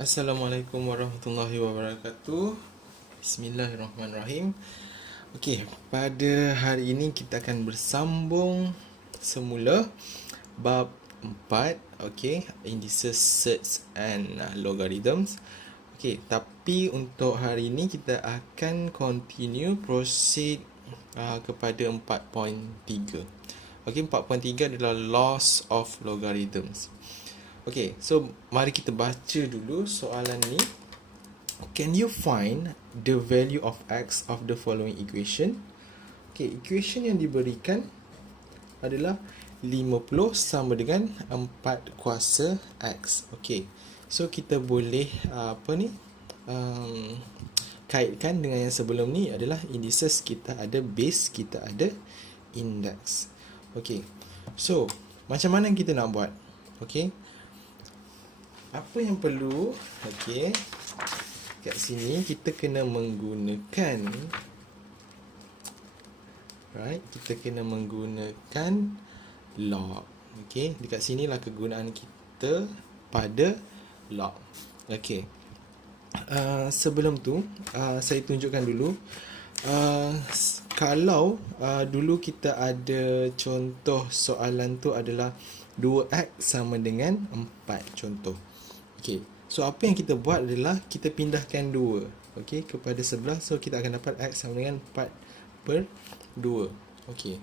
Assalamualaikum warahmatullahi wabarakatuh. Bismillahirrahmanirrahim. Okey, pada hari ini kita akan bersambung semula bab 4, okey, indices, surds and logarithms. Okey, tapi untuk hari ini kita akan continue proceed kepada 4.3. Okey, 4.3 adalah loss of logarithms. Okay, so mari kita baca dulu soalan ni. Can you find the value of x of the following equation? Okay, equation yang diberikan adalah 50 sama dengan 4 kuasa x. Okay, so kita boleh kaitkan dengan yang sebelum ni adalah indices, kita ada base, kita ada index. Okay, so macam mana kita nak buat? Okay, apa yang perlu, okey, kat sini kita kena menggunakan, kita kena menggunakan log. Okey, dekat sinilah kegunaan kita pada log. Okey, sebelum tu saya tunjukkan dulu, kalau dulu kita ada contoh soalan tu adalah 2x sama dengan 4 contoh. Okey, so apa yang kita buat adalah kita pindahkan 2, okey, kepada sebelah. So kita akan dapat x sama dengan 4/2. Okey,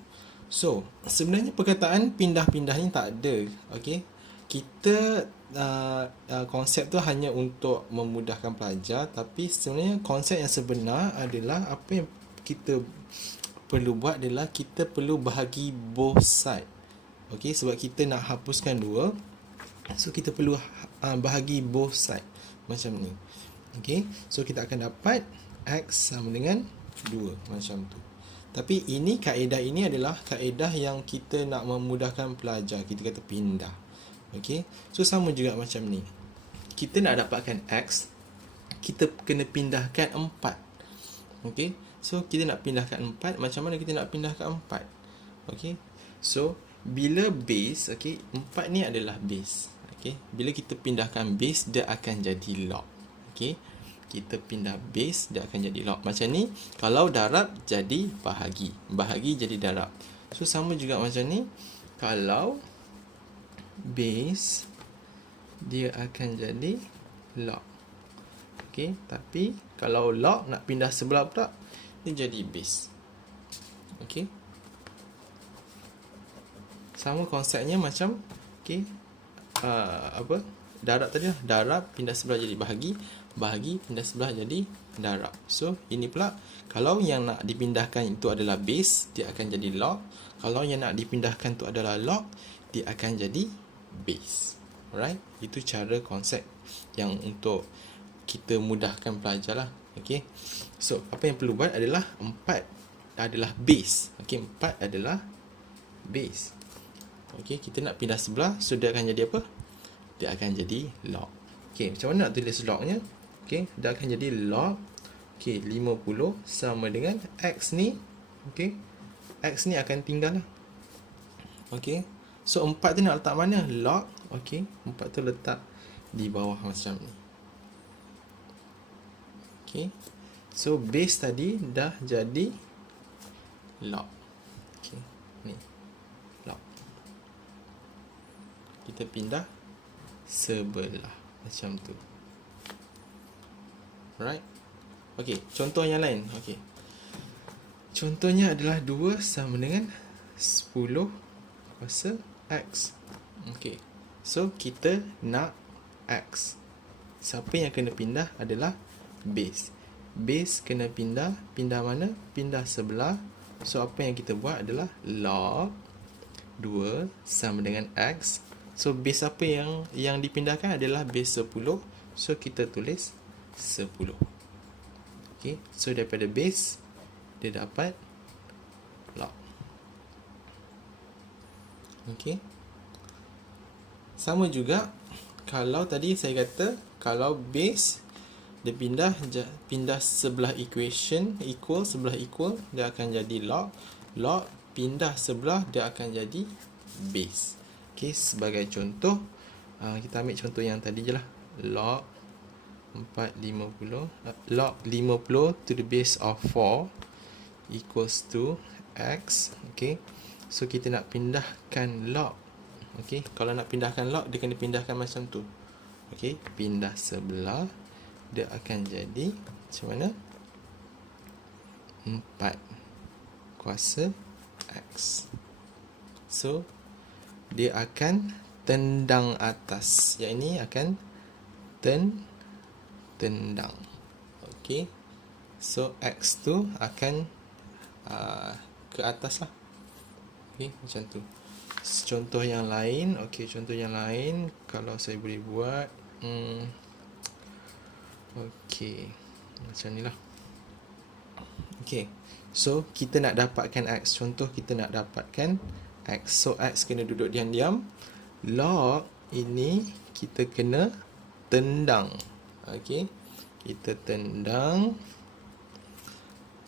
so sebenarnya perkataan pindah-pindahnya tak ada. Okey, kita konsep tu hanya untuk memudahkan pelajar, tapi sebenarnya konsep yang sebenar adalah apa yang kita perlu buat adalah kita perlu bahagi both side. Okey, sebab kita nak hapuskan 2, so kita perlu bahagi both side macam ni. Okey, so kita akan dapat x sama dengan 2 macam tu. Tapi ini kaedah ini adalah kaedah yang kita nak memudahkan pelajar, kita kata pindah. Okey, so sama juga macam ni. Kita nak dapatkan x, kita kena pindahkan 4. Okey, so kita nak pindahkan 4, macam mana kita nak pindahkan 4? Okey, so bila base, okey, 4 ni adalah base. Okey, bila kita pindahkan base, dia akan jadi log. Okey, kita pindah base, dia akan jadi log. Macam ni, kalau darab jadi bahagi, bahagi jadi darab. So sama juga macam ni, kalau base, dia akan jadi log. Okey, tapi kalau log nak pindah sebelah pula, dia jadi base. Okey, sama konsepnya macam, okey, darab tadi lah. Darab pindah sebelah jadi bahagi, bahagi pindah sebelah jadi darab. So ini pula, kalau yang nak dipindahkan itu adalah base, dia akan jadi log. Kalau yang nak dipindahkan itu adalah log, dia akan jadi base. Alright, itu cara konsep yang untuk kita mudahkan pelajar lah. Okay, so apa yang perlu buat adalah 4 adalah base. Okay, 4 adalah base. Okey, kita nak pindah sebelah, so dia akan jadi apa? Dia akan jadi log. Okey, macam mana nak tulis lognya? Okey, dia akan jadi log. Okey, 50 sama dengan x ni. Okey, x ni akan tinggal lah. Okey, so 4 tu nak letak mana? Log. Okey, 4 tu letak di bawah macam ni. Okey, so base tadi dah jadi log. Okey, ni log. Kita pindah sebelah macam tu. Alright. Okey, contoh yang lain. Okey, contohnya adalah 2 sama dengan 10 kuasa x. Okey, so kita nak x. Siapa yang kena pindah adalah base. Base kena pindah. Pindah mana? Pindah sebelah. So apa yang kita buat adalah log 2 sama dengan x. So base apa yang dipindahkan adalah base 10. So kita tulis 10. Okay, so daripada base dia dapat log. Okay, sama juga kalau tadi saya kata, kalau base dia pindah sebelah equation equal, sebelah equal, dia akan jadi log. Log pindah sebelah, dia akan jadi base. Okay, sebagai contoh, kita ambil contoh yang tadi je lah. Log 450 log 50 to the base of 4 equals to X. Okay, so kita nak pindahkan log. Okay, kalau nak pindahkan log, dia kena pindahkan macam tu. Okay, pindah sebelah, dia akan jadi macam mana? 4 kuasa X. So dia akan tendang atas. Yang ini akan tendang. Okay, so X tu akan ke atas lah. Okay, macam tu. Contoh yang lain. Okay, contoh yang lain kalau saya boleh buat, okay, macam ni lah. Okay, so kita nak dapatkan X. Contoh kita nak dapatkan X. So X kena duduk diam-diam. Log ini kita kena tendang. Okay, kita tendang.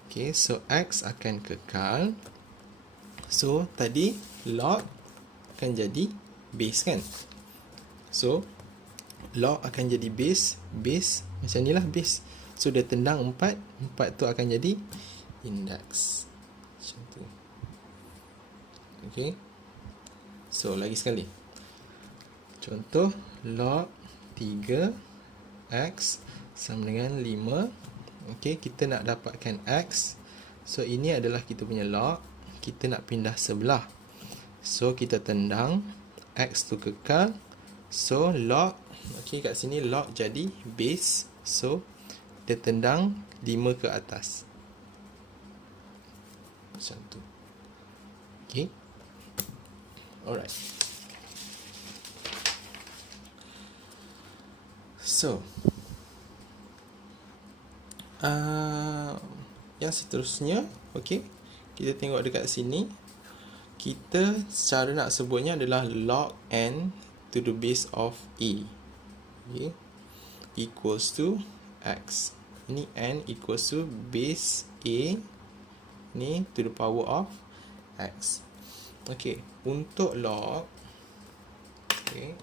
Okay, so X akan kekal. So tadi log akan jadi base kan. So log akan jadi base. Base macam ni lah base. So dia tendang 4. 4 tu akan jadi index. Macam tu. Okay, so lagi sekali. Contoh log 3 X sama dengan 5. Okay, kita nak dapatkan X. So ini adalah kita punya log. Kita nak pindah sebelah. So kita tendang, X tu kekal. So log, okay, kat sini log jadi base. So dia tendang 5 ke atas. Macam tu. Okay, alright. So yang seterusnya, okay, kita tengok dekat sini. Kita cara nak sebutnya adalah log n to the base of a, okay, equals to X. Ini n equals to base a ni to the power of X. Okay, untuk log, okay,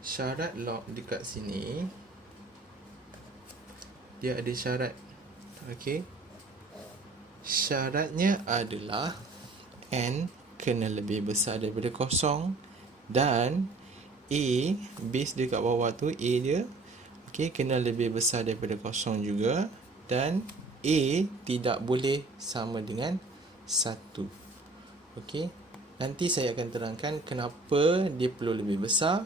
syarat log dekat sini, dia ada syarat. Okay, syaratnya adalah n kena lebih besar daripada kosong dan a, base dia kat bawah tu, a dia, okay, kena lebih besar daripada kosong juga, dan a tidak boleh sama dengan 1. Okay, nanti saya akan terangkan kenapa dia perlu lebih besar,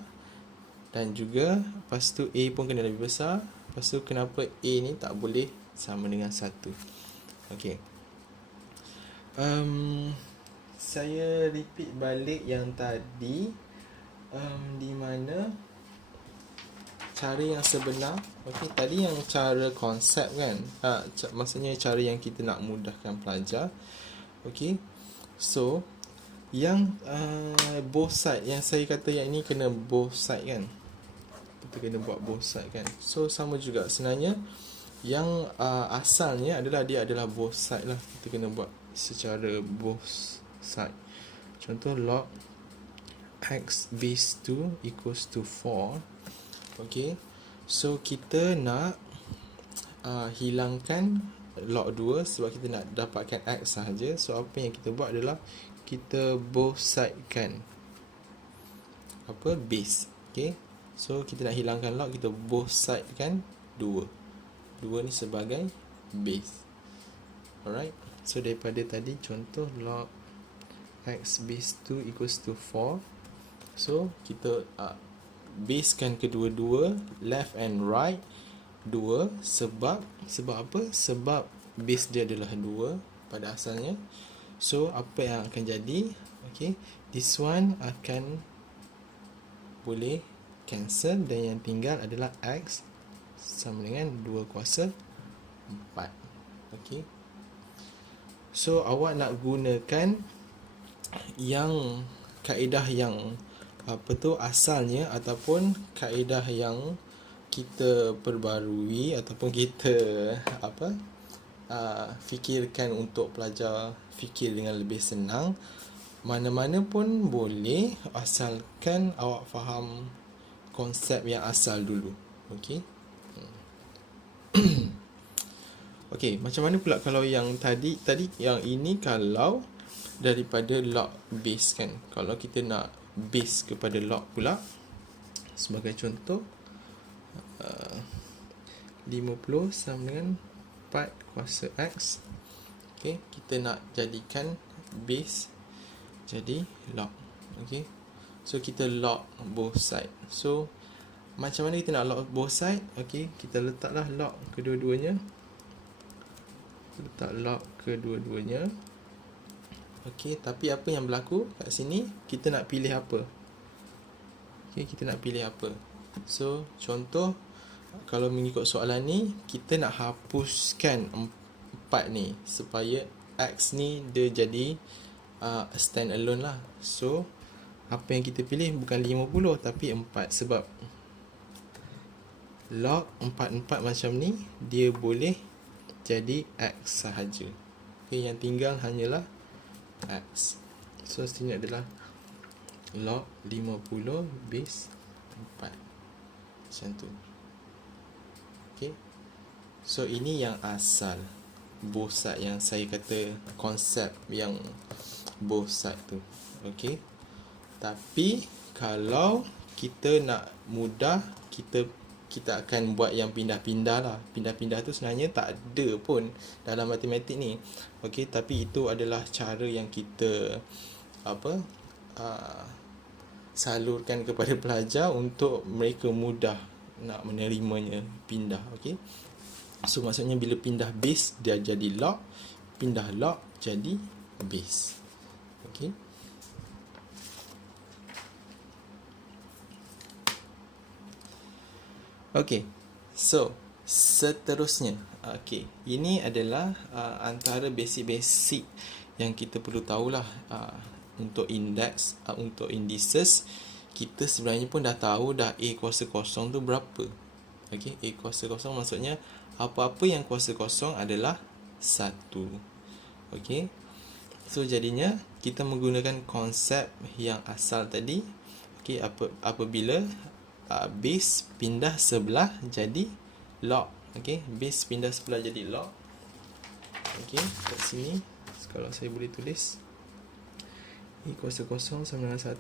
dan juga lepas tu a pun kena lebih besar, lepas tu kenapa a ni tak boleh sama dengan 1. Okay, saya repeat balik yang tadi, di mana cara yang sebenar. Okay, tadi yang cara konsep kan, maksudnya cara yang kita nak mudahkan pelajar. Okay, so yang both side, yang saya kata yang ini kena both side kan, kita kena buat both side kan. So sama juga sebenarnya yang asalnya adalah dia adalah both side lah, kita kena buat secara both side. Contoh log X base 2 equals to 4. Okay, so kita nak hilangkan log 2 sebab kita nak dapatkan X sahaja. So apa yang kita buat adalah kita both side kan apa, base. Okay, so kita nak hilangkan log, kita both side kan 2 ni sebagai base. Alright, so daripada tadi contoh log X base 2 equals to 4. So kita basekan kedua-dua, left and right 2. Sebab apa? Sebab base dia adalah 2 pada asalnya. So apa yang akan jadi? Okay, this one akan boleh cancel, dan yang tinggal adalah X sama dengan 2 kuasa 4. Okay, so awak nak gunakan yang kaedah yang apa tu asalnya, ataupun kaedah yang kita perbarui, ataupun kita fikirkan untuk pelajar fikir dengan lebih senang. Mana-mana pun boleh, asalkan awak faham konsep yang asal dulu. Okey. Okey, macam mana pula kalau yang tadi yang ini kalau daripada log base kan. Kalau kita nak base kepada log pula, sebagai contoh 50 sama dengan 4 kuasa X. Okey, kita nak jadikan base jadi log. Okey. So kita log both side. So macam mana kita nak log both side? Okey, kita letaklah log kedua-duanya. Letak log kedua-duanya. Okey, tapi apa yang berlaku kat sini? Kita nak pilih apa? Okey, kita nak pilih apa? So, contoh kalau mengikut soalan ni, kita nak hapuskan 4 ni supaya X ni dia jadi stand alone lah. So, apa yang kita pilih bukan 50 tapi 4 sebab log 4 macam ni dia boleh jadi X sahaja. Okay, yang tinggal hanyalah X. So sini adalah log 50 base 4 macam tu. Okay, so ini yang asal both side yang saya kata konsep yang both side tu. Okay, tapi kalau kita nak mudah, kita akan buat yang pindah-pindah lah. Pindah-pindah tu sebenarnya tak ada pun dalam matematik ni. Okey, tapi itu adalah cara yang kita salurkan kepada pelajar untuk mereka mudah nak menerimanya pindah. Okey. So maksudnya bila pindah base dia jadi log, pindah log jadi base. Okey. Okey, so seterusnya, okey, ini adalah antara basic-basic yang kita perlu tahulah untuk indeks, untuk indices. Kita sebenarnya pun dah tahu dah A kuasa kosong tu berapa. Okey, A kuasa kosong maksudnya apa-apa yang kuasa kosong adalah 1. Okey, so jadinya kita menggunakan konsep yang asal tadi. Okey, apabila base pindah sebelah jadi log. Okey, base pindah sebelah jadi log. Okey, kat sini kalau saya boleh tulis A kuasa kosong sama dengan 1.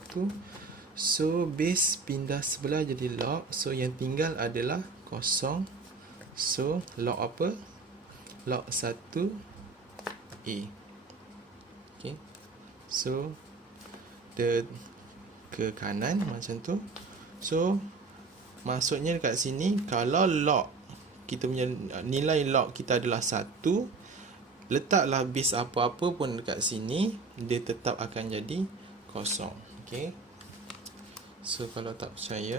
So base pindah sebelah jadi log. So yang tinggal adalah kosong. So log apa? Log 1 A. Okey, so dia ke kanan macam tu. So maksudnya dekat sini kalau log kita punya nilai log kita adalah 1, letaklah base apa-apa pun dekat sini dia tetap akan jadi kosong. Okey, so kalau tak percaya,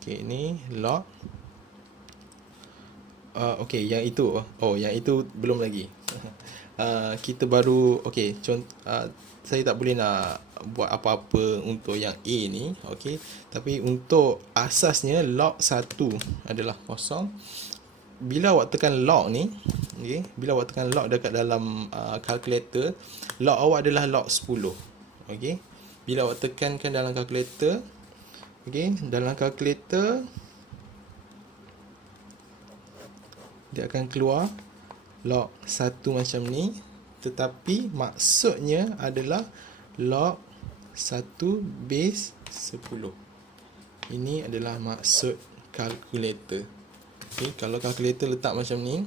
okey, ni log okey, yang itu yang itu belum lagi. Kita baru okey, saya tak boleh nak buat apa-apa untuk yang A ni. Okey, tapi untuk asasnya log 1 adalah kosong. Bila awak tekan log ni, okey, bila awak tekan log dekat dalam kalkulator, log awak adalah log 10. Okey, bila awak tekankan dalam kalkulator, okey, dalam kalkulator dia akan keluar log 1 macam ni, tetapi maksudnya adalah log 1 base 10. Ini adalah maksud kalkulator. Okey, kalau kalkulator letak macam ni,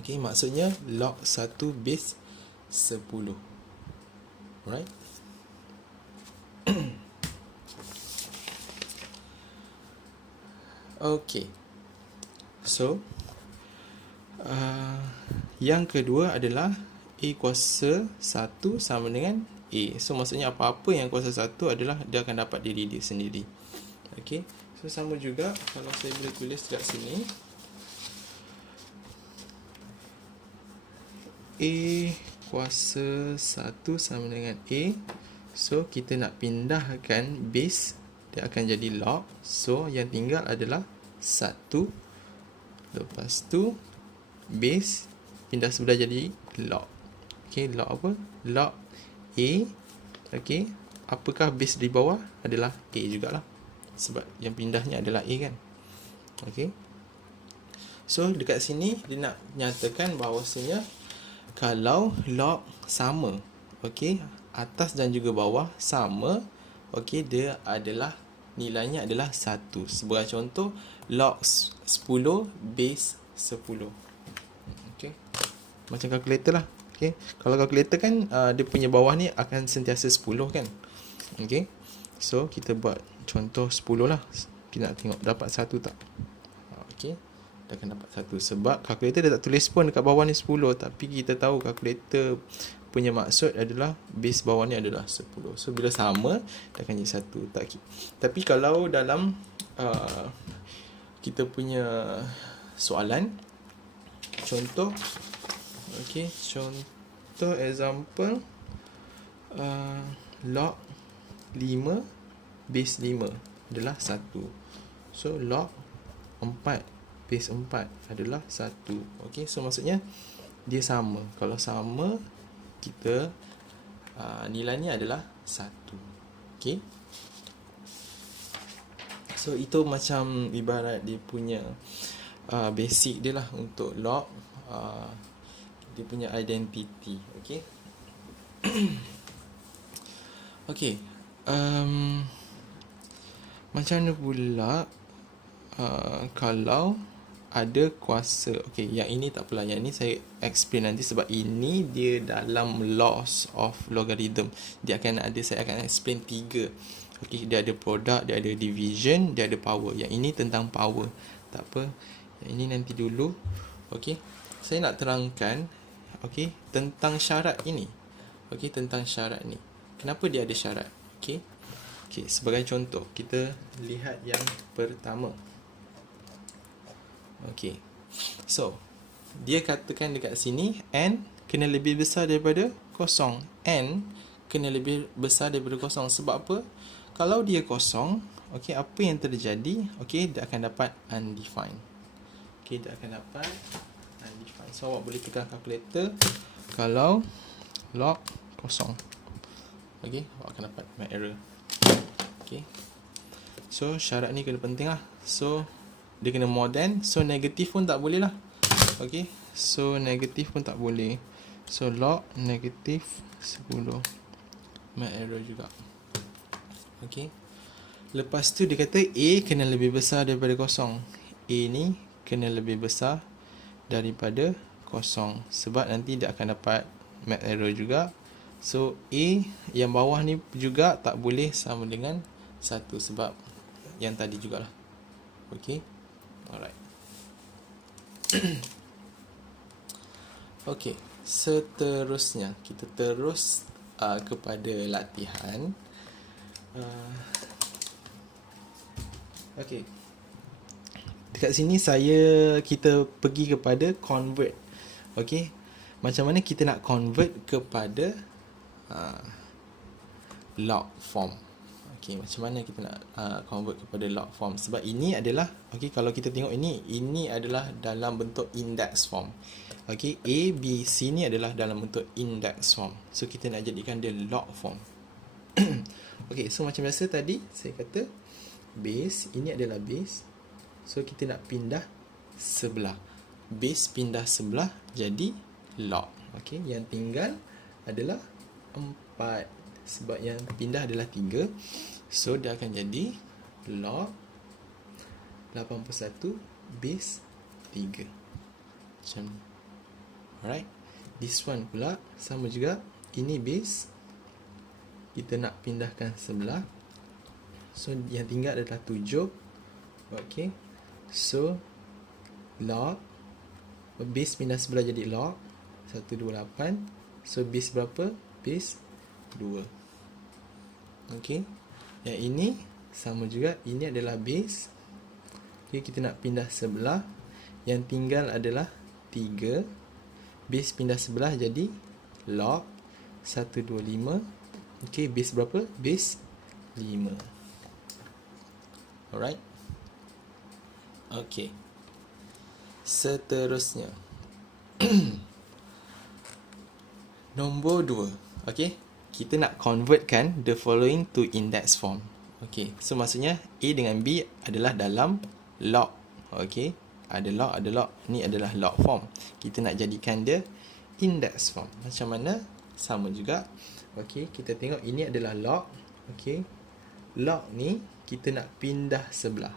okey, maksudnya log 1 base 10. Alright. Okey. So yang kedua adalah A kuasa 1 sama dengan A. So maksudnya apa-apa yang kuasa 1 adalah dia akan dapat diri dia sendiri. Okey, so sama juga kalau saya boleh tulis dekat sini, A kuasa 1 sama dengan A. So kita nak pindahkan base, dia akan jadi log. So yang tinggal adalah 1. Lepas tu base pindah sebelah jadi log. Okey, log apa? Log A. Okey, apakah base di bawah? Adalah A jugalah. Sebab yang pindahnya adalah A kan. Okey. So dekat sini dia nak nyatakan bahawasanya kalau log sama, okey, atas dan juga bawah sama, okey, dia adalah nilainya adalah 1. Sebagai contoh, log 10 base 10. Okey. Macam kalkulator lah. Okey. Kalau kalkulator kan dia punya bawah ni akan sentiasa 10 kan. Okey. So kita buat contoh 10 lah. Kita nak tengok dapat 1 tak. Okey. Dia akan dapat 1 sebab kalkulator dia tak tulis pun dekat bawah ni 10, tapi kita tahu kalkulator punya maksud adalah base bawah ni adalah 10. So bila sama dia akan jadi 1. Tapi kalau dalam kita punya soalan, contoh, okey, contoh example log 5 base 5 adalah 1. So log 4 base 4 adalah 1. Okey, so maksudnya dia sama. Kalau sama, kita nilainya adalah 1. Okey. So itu macam ibarat dia punya basic dia lah untuk log, dia punya identity. Okey. Okey. Macam mana pula kalau ada kuasa. Okey, yang ini tak apalah. Yang ini saya explain nanti sebab ini dia dalam laws of logarithm. Dia akan ada, saya akan explain 3. Okey, dia ada product, dia ada division, dia ada power. Yang ini tentang power. Tak apa. Yang ini nanti dulu. Okey. Saya nak terangkan okey tentang syarat ini. Okey, tentang syarat ni. Kenapa dia ada syarat? Okey. Okey, sebagai contoh, kita lihat yang pertama. Okey. So, dia katakan dekat sini n kena lebih besar daripada kosong. N kena lebih besar daripada kosong. Sebab apa? Kalau dia kosong, okey, apa yang terjadi? Okey, dia akan dapat undefined. Okey, dia akan dapat undefined. So, awak boleh tekan calculator kalau log kosong. Okey, awak akan dapat error. Okey. So, syarat ni kena penting lah. So, dia kena more than. So, negatif pun tak boleh lah. Okay. So, negatif pun tak boleh. So, log negatif 10. Make error juga. Okay. Lepas tu dia kata A kena lebih besar daripada kosong. A ni kena lebih besar daripada kosong. Sebab nanti dia akan dapat make error juga. So, A yang bawah ni juga tak boleh sama dengan 1 sebab yang tadi jugalah. Okay. Alright. Okey, seterusnya kita terus kepada latihan. Okey. Dekat sini kita pergi kepada convert. Okey. Macam mana kita nak convert kepada log form. Okay, macam mana kita nak convert kepada log form? Sebab ini adalah, okay, kalau kita tengok ini adalah dalam bentuk index form. Okay, A, B, C ni adalah dalam bentuk index form. So, kita nak jadikan dia log form. Okay, so macam biasa tadi, saya kata base, ini adalah base. So, kita nak pindah sebelah. Base pindah sebelah jadi log. Okay, yang tinggal adalah 4. Sebab yang pindah adalah 3. So, dia akan jadi log 81 base 3. Macam ni. Alright. This one pula sama juga. Ini base. Kita nak pindahkan sebelah. So, yang tinggal adalah 7. Okay. So, log. Base pindah sebelah jadi log 128. So, base berapa? Base 2. Okey. Yang ini sama juga. Ini adalah base. Okey, kita nak pindah sebelah. Yang tinggal adalah 3. Base pindah sebelah jadi log 125. Okey, base berapa? Base 5. Alright. Okey. Seterusnya. Nombor 2. Okey. Kita nak convertkan the following to index form. Okay, so maksudnya A dengan B adalah dalam log. Okay, ada log. Ni adalah log form. Kita nak jadikan dia index form. Macam mana? Sama juga. Okey, kita tengok ini adalah log. Okey. Log ni kita nak pindah sebelah.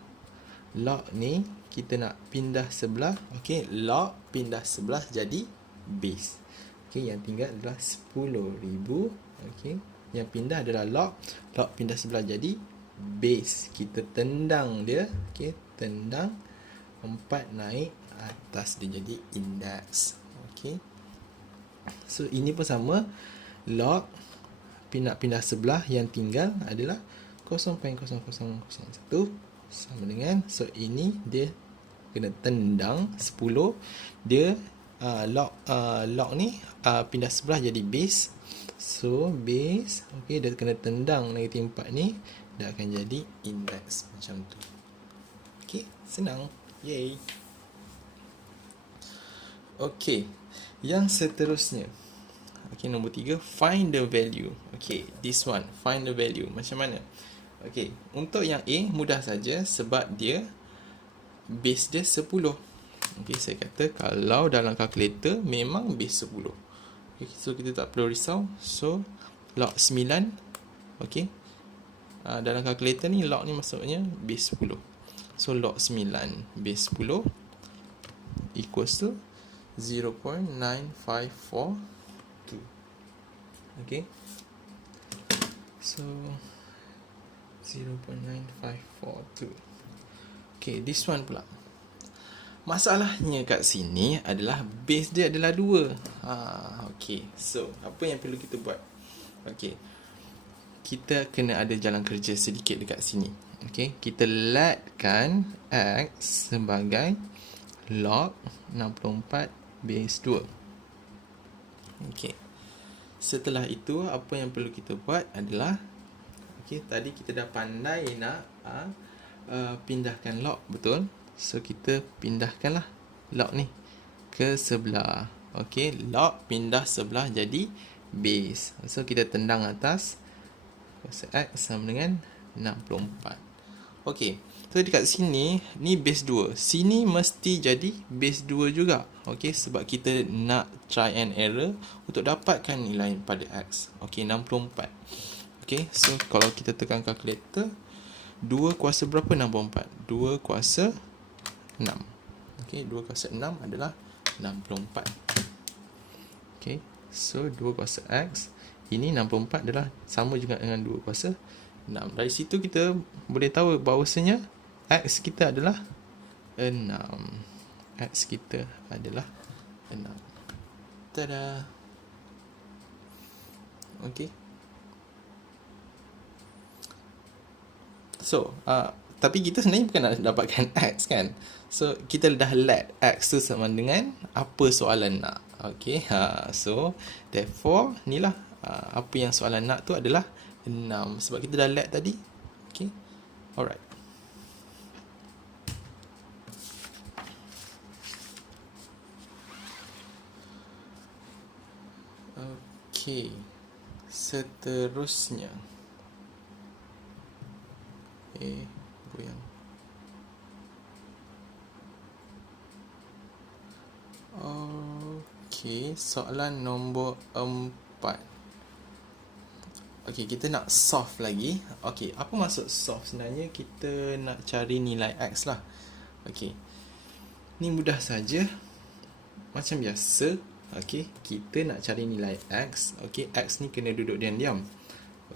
Log ni kita nak pindah sebelah. Okey, log pindah sebelah jadi base. Okey, yang tinggal adalah 10,000. Okey, yang pindah adalah log. Log pindah sebelah jadi base. Kita tendang dia. Okey, tendang 4 naik atas, dia jadi index. Okey. So ini pun sama. Log pindah sebelah, yang tinggal adalah 0.0001 sama dengan, so ini dia kena tendang 10. Dia log ni pindah sebelah jadi base. So base, okey, dia kena tendang negatif 4 ni, dia akan jadi index macam tu. Okey, senang. Yay. Okey, yang seterusnya. Okey, nombor 3, find the value. Okey, this one, find the value. Macam mana? Okey, untuk yang A mudah saja sebab dia base dia 10. Okey, saya kata kalau dalam kalkulator memang base 10. Okay, so kita tak perlu risau. So log 9. Okey. Dalam kalkulator ni log ni maksudnya base 10. So log 9 base 10 equals to 0.9542. Okay, so 0.9542. Okay, this one pula. Masalahnya kat sini adalah base dia adalah 2. Okay, so apa yang perlu kita buat? Okay, kita kena ada jalan kerja sedikit dekat sini. Okay, kita letkan X sebagai log 64 base 2. Okay, setelah itu apa yang perlu kita buat adalah, okay, tadi kita dah pandai nak pindahkan log, betul? So kita pindahkanlah log ni ke sebelah. Okay, log pindah sebelah jadi base. So kita tendang atas, kuasa X sama dengan 64. Okay, so dekat sini ni base 2, sini mesti jadi base 2 juga. Okay, sebab kita nak try and error untuk dapatkan nilai pada X. Okay, 64. Okay, so kalau kita tekan kalkulator, 2 kuasa berapa 64? 2 kuasa 6. Okay, 2 kuasa 6 adalah 64. Okay, so 2 kuasa X, ini 64 adalah sama juga dengan 2 kuasa 6. Dari situ kita boleh tahu bahawasanya X kita adalah 6. X kita adalah 6. Tada. Okay. So, tapi kita sebenarnya bukan nak dapatkan X kan. So, kita dah let X tu sama dengan apa soalan nak. Okay. So, therefore, ni lah apa yang soalan nak tu adalah 6. Sebab kita dah let tadi. Okay. Alright. Okay. Seterusnya. Goyang. Okay. Soalan nombor 4. Okay, kita nak solve lagi. Okay, apa maksud solve? Sebenarnya kita nak cari nilai X lah. Okay, ni mudah saja. Macam biasa. Okay, kita nak cari nilai X. Okay, X ni kena duduk diam-diam.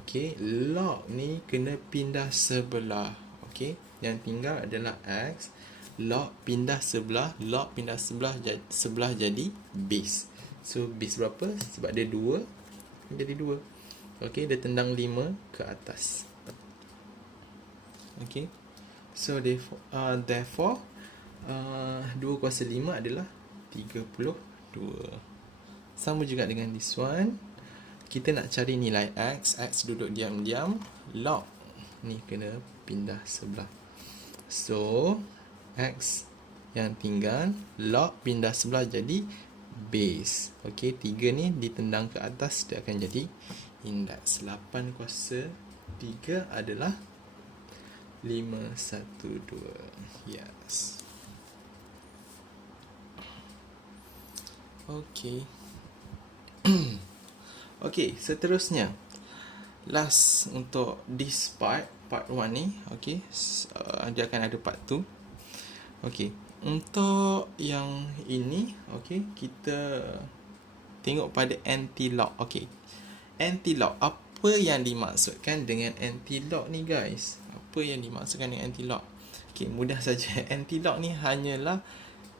Okay, log ni kena pindah sebelah. Okay, yang tinggal adalah X. Log pindah sebelah. Log pindah sebelah jadi base. So, base berapa? Sebab dia 2. Jadi 2. Okay, dia tendang 5 ke atas. Okay, so therefore 2 kuasa 5 adalah 32. Sama juga dengan this one. Kita nak cari nilai X. X duduk diam-diam. Log ni kena pindah sebelah. So X yang tinggal, log pindah sebelah jadi base. Okay, 3 ni ditendang ke atas, dia akan jadi index. 8 kuasa 3 adalah 512. Yes. Okey. Okey, seterusnya. Last untuk this part 1 ni, okey. Dia akan ada part 2. Okey. Untuk yang ini, okey, kita tengok pada anti-lock. Okey. Anti-lock, apa yang dimaksudkan dengan anti-lock ni guys? Apa yang dimaksudkan dengan anti-lock? Okey, mudah saja. Anti-lock ni hanyalah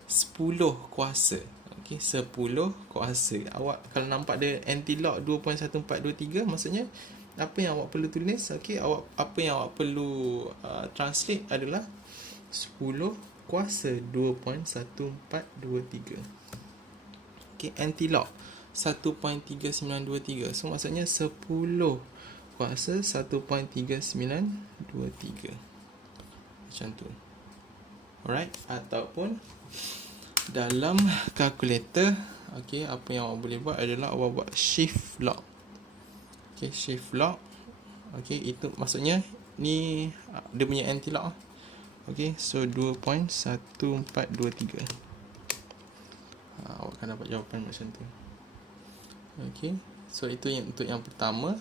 10 kuasa. Okey, 10 kuasa. Awak kalau nampak dia anti-lock 2.1423, maksudnya apa yang awak perlu tulis, okey, apa yang awak perlu translate adalah 10 kuasa 2.1423. Okey, anti-lock 1.3923. So maksudnya 10 kuasa 1.3923. Macam tu. Alright, ataupun dalam kalkulator, okey, apa yang awak boleh buat adalah awak buat shift lock. Okey, shift lock. Okey, itu maksudnya ni dia punya anti-lock. Okey, so 2.1423. Awak akan dapat jawapan macam tu. Okey, so itu yang untuk yang pertama.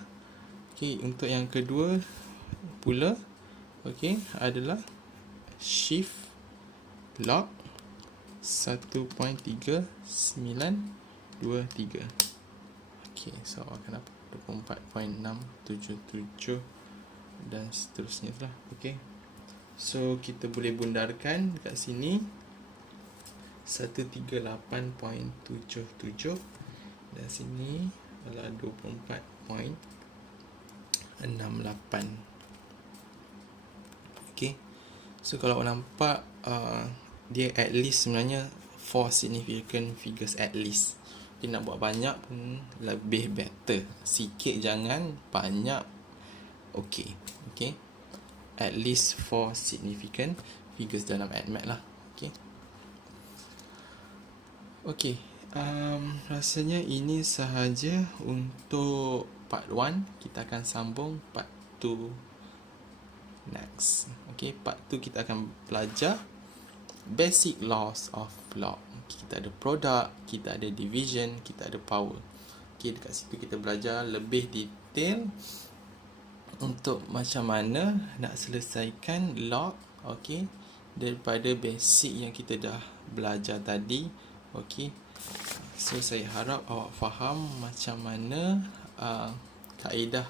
Okey, untuk yang kedua pula, okey, adalah shift lock 1.3923. Okey, so awak akan dapat 24.677 dan seterusnya lah. Okey, so kita boleh bundarkan dekat sini 138.77 dan sini adalah 24.68. Okey, so kalau awak nampak dia at least sebenarnya 4 significant figures at least. Dia nak buat banyak pun lebih better. Sikit jangan, banyak okey. Okey, at least 4 significant figures dalam AddMath lah. Okey. Okey, rasanya ini sahaja untuk part 1. Kita akan sambung part 2 next. Okey, part 2 kita akan belajar basic laws of lock. Kita ada product, kita ada division, kita ada power. Okey, dekat situ kita belajar lebih detail untuk macam mana nak selesaikan lock, okey, daripada basic yang kita dah belajar tadi. Okey, so saya harap awak faham macam mana kaedah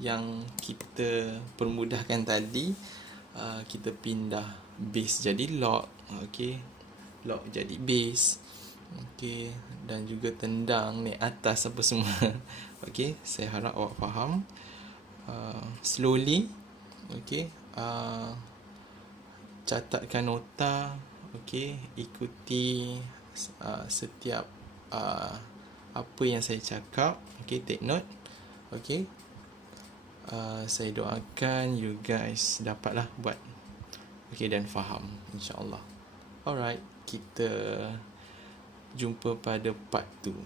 yang kita permudahkan tadi. Kita pindah base jadi lock, okey, lock jadi base, okey, dan juga tendang naik atas apa semua. Okey, saya harap awak faham. Slowly, okey, catatkan nota, okey, ikuti setiap apa yang saya cakap, okey, take note. Okey, saya doakan you guys dapatlah buat okey dan faham, insya-Allah. Alright, kita jumpa pada part 2.